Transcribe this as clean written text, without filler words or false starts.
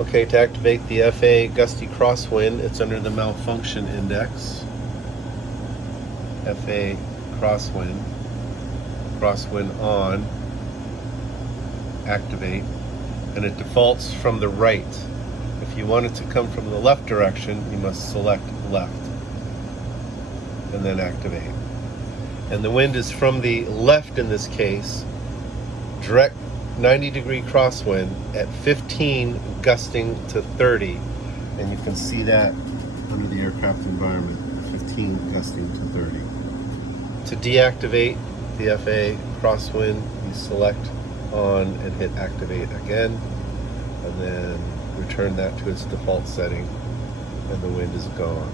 Okay, to activate the FAA gusty crosswind, it's under the malfunction index. FAA crosswind on, activate, and it defaults from the right. If you want it to come from the left direction, you must select left and then activate. And the wind is from the left in this case, direct 90-degree crosswind at 15 gusting to 30, and you can see that under the aircraft environment, 15 gusting to 30. To deactivate the FAA crosswind, you select on and hit activate again, and then return that to its default setting, and the wind is gone.